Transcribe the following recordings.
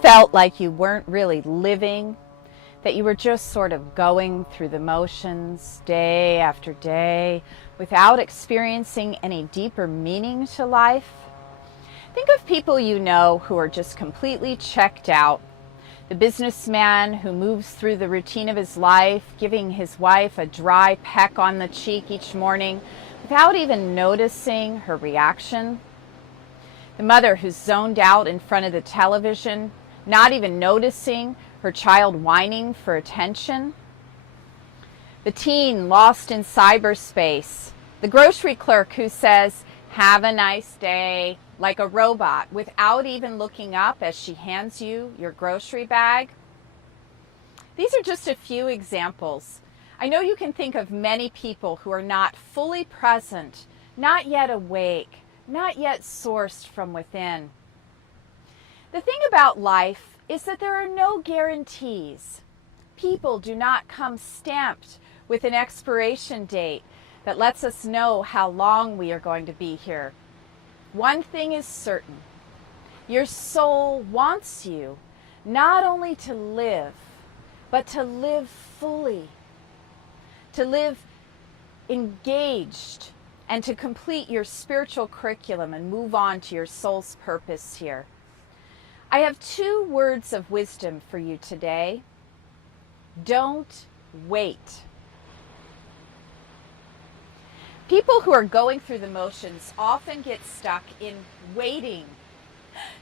felt like you weren't really living, that you were just sort of going through the motions day after day without experiencing any deeper meaning to life? Think of people you know who are just completely checked out. The businessman who moves through the routine of his life, giving his wife a dry peck on the cheek each morning without even noticing her reaction. The mother who's zoned out in front of the television, not even noticing her child whining for attention. The teen lost in cyberspace. The grocery clerk who says, "Have a nice day," like a robot, without even looking up as she hands you your grocery bag. These are just a few examples. I know you can think of many people who are not fully present, not yet awake, not yet sourced from within. The thing about life is that there are no guarantees. People do not come stamped with an expiration date that lets us know how long we are going to be here. One thing is certain. Your soul wants you not only to live, but to live fully, to live engaged, and to complete your spiritual curriculum and move on to your soul's purpose here. I have 2 words of wisdom for you today. Don't wait. People who are going through the motions often get stuck in waiting.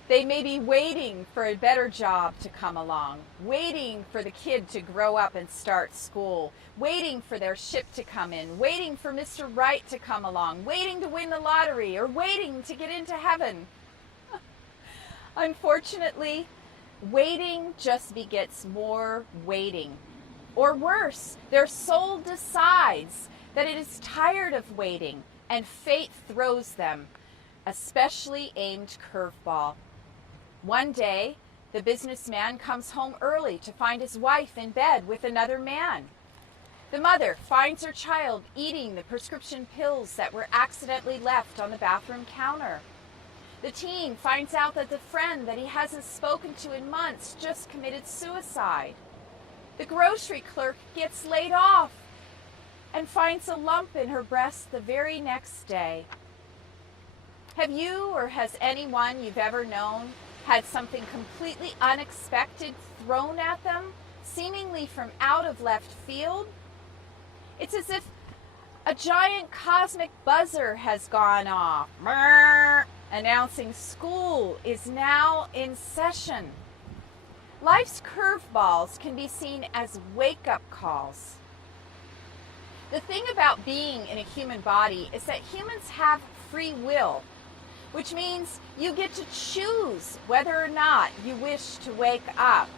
They may be waiting for a better job to come along, waiting for the kid to grow up and start school, waiting for their ship to come in, waiting for Mr. Right to come along, waiting to win the lottery, or waiting to get into heaven. Unfortunately, waiting just begets more waiting. Or worse, their soul decides that it is tired of waiting, and fate throws them a specially aimed curveball. One day, the businessman comes home early to find his wife in bed with another man. The mother finds her child eating the prescription pills that were accidentally left on the bathroom counter. The teen finds out that the friend that he hasn't spoken to in months just committed suicide. The grocery clerk gets laid off and finds a lump in her breast the very next day. Have you, or has anyone you've ever known, had something completely unexpected thrown at them, seemingly from out of left field? It's as if a giant cosmic buzzer has gone off, announcing school is now in session. Life's curveballs can be seen as wake-up calls. The thing about being in a human body is that humans have free will, which means you get to choose whether or not you wish to wake up.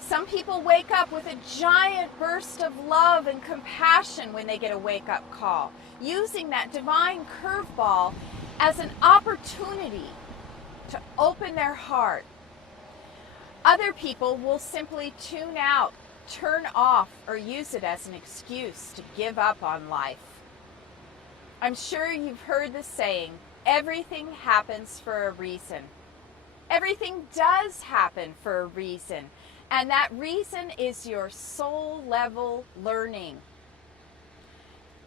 Some people wake up with a giant burst of love and compassion when they get a wake-up call, using that divine curveball as an opportunity to open their heart. Other people will simply tune out, turn off, or use it as an excuse to give up on life. I'm sure you've heard the saying, everything happens for a reason. Everything does happen for a reason, and that reason is your soul level learning.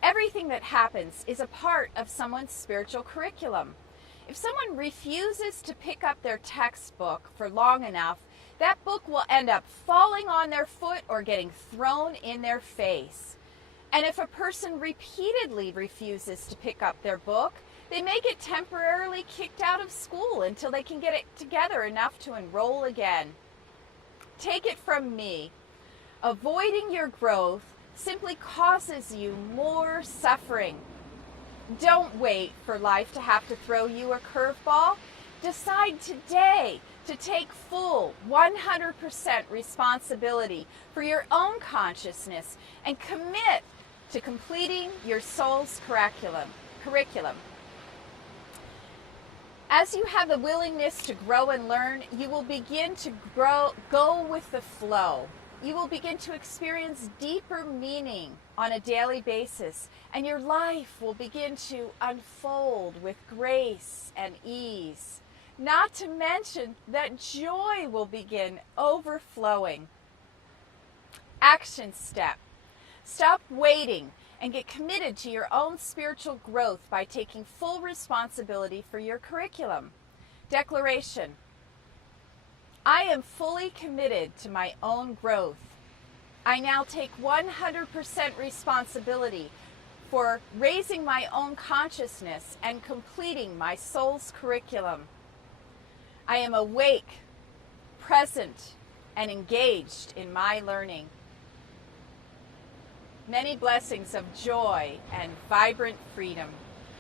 Everything that happens is a part of someone's spiritual curriculum. If someone refuses to pick up their textbook for long enough, that book will end up falling on their foot or getting thrown in their face. And if a person repeatedly refuses to pick up their book, they may get temporarily kicked out of school until they can get it together enough to enroll again. Take it from me. Avoiding your growth simply causes you more suffering. Don't wait for life to have to throw you a curveball. Decide today to take full 100% responsibility for your own consciousness and commit to completing your soul's curriculum. As you have the willingness to grow and learn, you will begin to go with the flow. You will begin to experience deeper meaning on a daily basis, and your life will begin to unfold with grace and ease. Not to mention that joy will begin overflowing. Action step. Stop waiting and get committed to your own spiritual growth by taking full responsibility for your curriculum. Declaration. I am fully committed to my own growth. I now take 100% responsibility for raising my own consciousness and completing my soul's curriculum. I am awake, present, and engaged in my learning. Many blessings of joy and vibrant freedom.